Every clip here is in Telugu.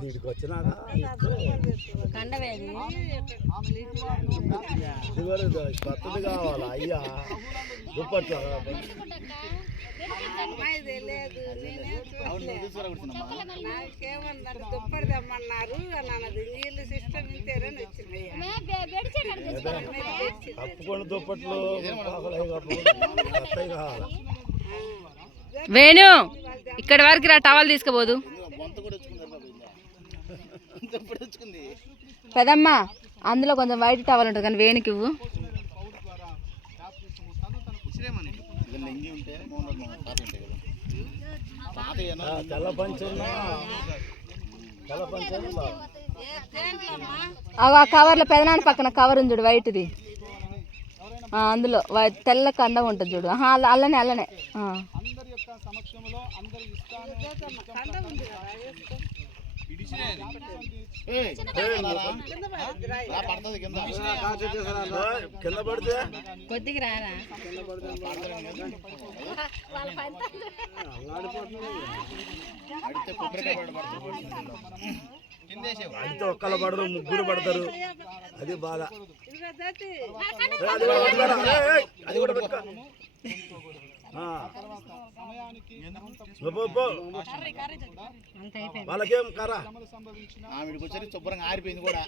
వీటికి వచ్చినాక కొత్తది కావాలా అయ్యా దుప్పట్లు నాకేమన్నారు దుప్పటి తెమ్మన్నారు అన్నది నీళ్ళు సిస్టమ్ ఇంతేరని వచ్చింది కప్పుకొని దుప్పట్లు కావాలా వేణు ఇక్కడ వరకు రా టవల్ తీసుకుపోదు పెదమ్మ అందులో కొంచెం వైట్ టవల్ ఉంటుంది కానీ వేణుకి ఇవ్వు ఆ కవర్లో పెదనాన్న పక్కన కవర్ ఉంది చూడు వైట్ది అందులో తెల్ల కండం ఉంటుంది చూడు అల్లనే అల్లనే కొద్దిగా రారా అయితే ఒక్కళ్ళు పడరు ముగ్గురు పడతారు అది బాధ అది కూడా వాళ్ళకేం కరా ఆవిడకి వచ్చి శుభ్రంగా ఆరిపోయింది కూడా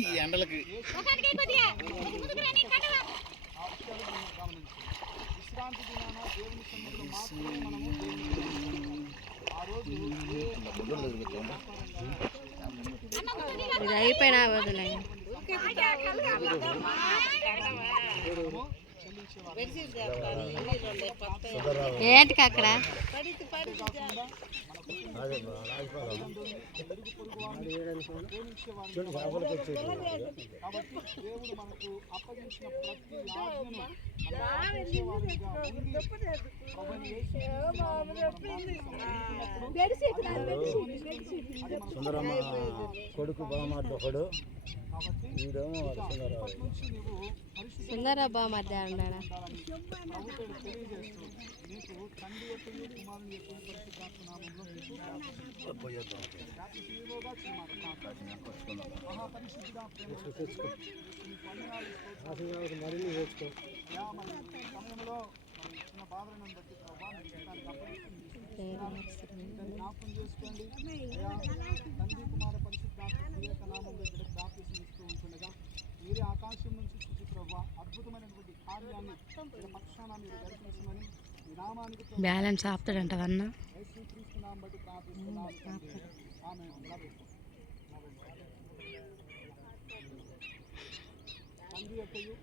ఈ ఎండలకి ఇది అయిపోయినా వదిలే ఏంటికి అక్కడ సుందరమ్మ కొడుకు బామార్ది ఒకడు సుందర బామర్ది అన్నాడా మీరే ఆకాశం నుంచి చూసి ప్రభువా అద్భుతమైనటువంటి కార్యాన్ని పక్షాన మీరు దర్శించమని మీ నామానికి బ్యాలెన్స్ ఆపుతాడంటవన్న యేసుక్రీస్తు నామమున బట్టి ప్రార్థిస్తున్నాము ఆమేన్. తండ్రి యొక్కయు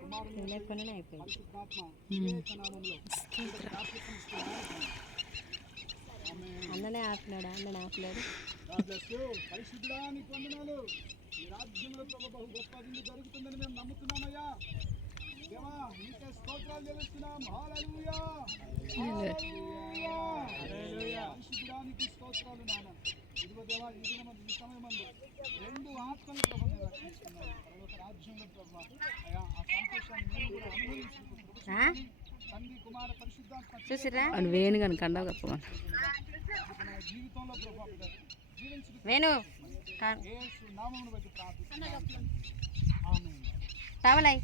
కుమారుని పరిశుద్ధాత్మ ఏక నామములో అన్ననే ఆపినాడు అన్ననే ఆపలేడు పరిశుద్ధుడా నీకు వందనాలు. ఈ రాజ్యంలో ప్రభు బహు గొప్ప విందు జరుగుతుందని మేము నమ్ముతున్నామయ్యా. దేవా నీకే స్తోత్రాలు చెల్లిస్తున్నాం. హల్లెలూయా హల్లెలూయా. పరిశుద్ధుడా నీకు స్తోత్రాలు నాన్న. ఇదిగో దేవా ఈ సమయమందు రెండు ఆత్మలు ప్రభు రక్షిస్తున్నారు. ఒక రాజ్యంలో ప్రభు అయ్యా ఆ సంతోషాన్ని మేము కూడా అనుభవించుకుంటున్నాం. తండ్రి కుమార పరిశుద్ధాత్మ చూసిరా అని వేణు కానీ కండవ కప్పమని జీవితంలో ప్రభు వేణు యేసు నామమును బట్టి ప్రార్థిస్తున్నాం. ఆమేన్. టవలై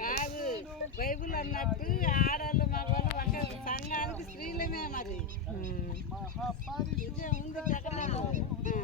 కాదు బైబుల్ అన్నట్టు ఆడవాళ్ళు మగవాళ్ళు ఒక సంఘానికి స్త్రీలమే మరి ఉంది